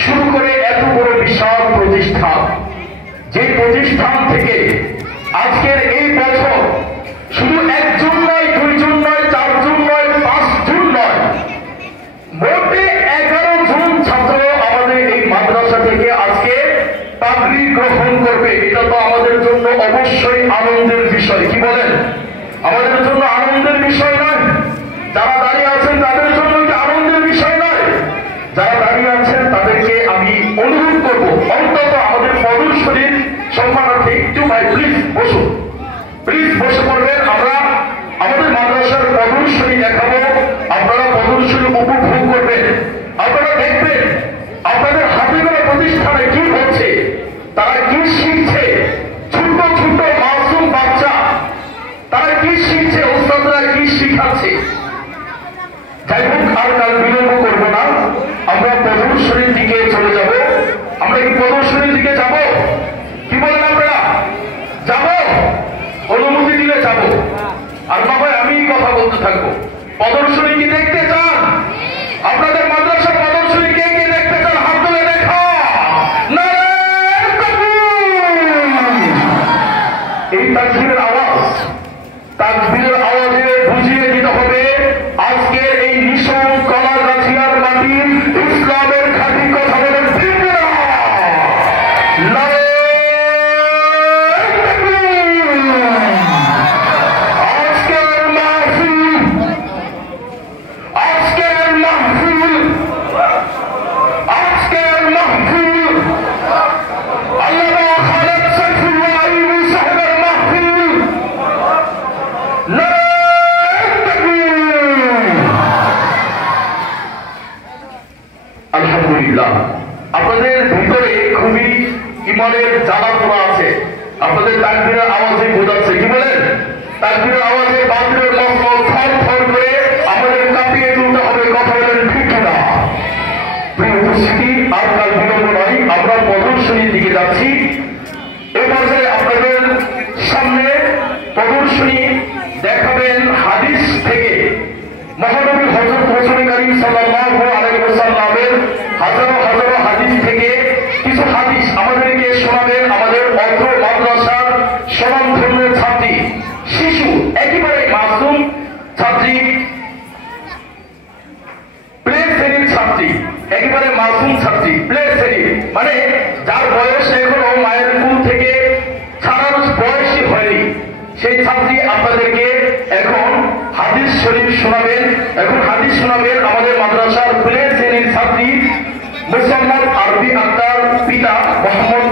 শুরু করে এত বড় বিশাল প্রতিষ্ঠান, যে প্রতিষ্ঠান থেকে আজকের এই বছর শুধু একজন নয়, দুইজন নয়, চারজন নয়, পাঁচজন নয়, মোটে 11 জন ছাত্র আমাদের এই মাদ্রাসা থেকে আজকে পাগড়ি গ্রহণ করবে। এটা তো আমাদের জন্য অবশ্যই আনন্দের বিষয়। কি বলেন? আমাদের জন্য আনন্দের বিষয় নয়? যারা দাঁড়িয়ে আছেন তাদের জন্য কি আনন্দের বিষয় নয়? যারা দাঁড়িয়ে আছেন তাদেরকে আমি অনুরোধ করব, অন্তত আমাদের প্রদর্শনীর সম্মানার্থে একটু ভাই প্লিজ বসুন, প্লিজ বসে পড়বেন। আমরা আমাদের মাদ্রাসার প্রদর্শনী দেখাবো, আপনারা প্রদর্শনী উপভোগ করবেন। আপনারা দেখবেন আপনাদের হাবিবের প্রতিষ্ঠানে কি হচ্ছে, তারা কি শিখছে, ছোট ছোট মাসুম বাচ্চা তারা কি শিখছে, ওস্তাদরা কি শিখাচ্ছে। যাই হোক, আর কাল বিলম্ব করবো না, আমরা প্রদর্শনীর দিকে চলে যাব। আমরা কি প্রদর্শনীর দিকে যাব? কি বলেন আপনারা? যাব? অনুমতি দিলে যাব। আর বাবা আমি কথা বলতে থাকবো। প্রদর্শনী কি দেখতে চান? আপনাদের মাদ্রাসার প্রদর্শনী কে কে দেখতে চান? হাত তুলে দেখা। এই তাকবীরের আওয়াজ, তাকবীরের আওয়াজে বুঝিয়ে দিতে হবে আজকের এই নিশান কলাগাছিয়ার মাটির ইসলামের খাঁটি কথা বলেন ঠিক না? আলহামদুলিল্লাহ, আপনাদের ভিতরে খুবই ইমানের জ্বালা পোড়া আছে। আপনাদের তাকবীরের আওয়াজে বোঝাচ্ছে। কি বলেন? তাকবীরের আওয়াজে বাতিলের মস্তক থর থর করে আমাদের কাঁপিয়ে তুলতে হবে। কথা বলেন ঠিক না? প্রিয় উপস্থিতি, আর কাল বিলম্ব নয়, আমরা প্রদর্শনীর দিকে যাচ্ছি। এ পর্যায়ে আপনাদের সামনে প্রদর্শনী দেখাবেন হাদিস থেকে। মহানবী হযরত রাসূল কারীম সাল্লাল্লাহু আলাইহি ওয়াসাল্লামের হাজারো হাজারো হাদিস থেকে কিছু হাদিস আমাদেরকে শোনাবেন আমাদের অত্র মাদ্রাসার স্বনামধন্য ছাত্রী, শিশু, একেবারে মাসুম ছাত্রী, প্লে শ্রেণীর ছাত্রী, একেবারে মাসুম ছাত্রী, প্লে শ্রেণীর, মানে যার বয়স এখনো মায়ের কুল থেকে ছাড়ার বয়সই হয়নি, সেই ছাত্রী আপনাদেরকে এখন হাদিস শরীফ শোনাবেন। এখন হাদিস শোনাবেন আমাদের মাদ্রাসার প্লে শ্রেণীর ছাত্রী মুসাম্মদ আরবি আক্তার, পিতা মোহাম্মদ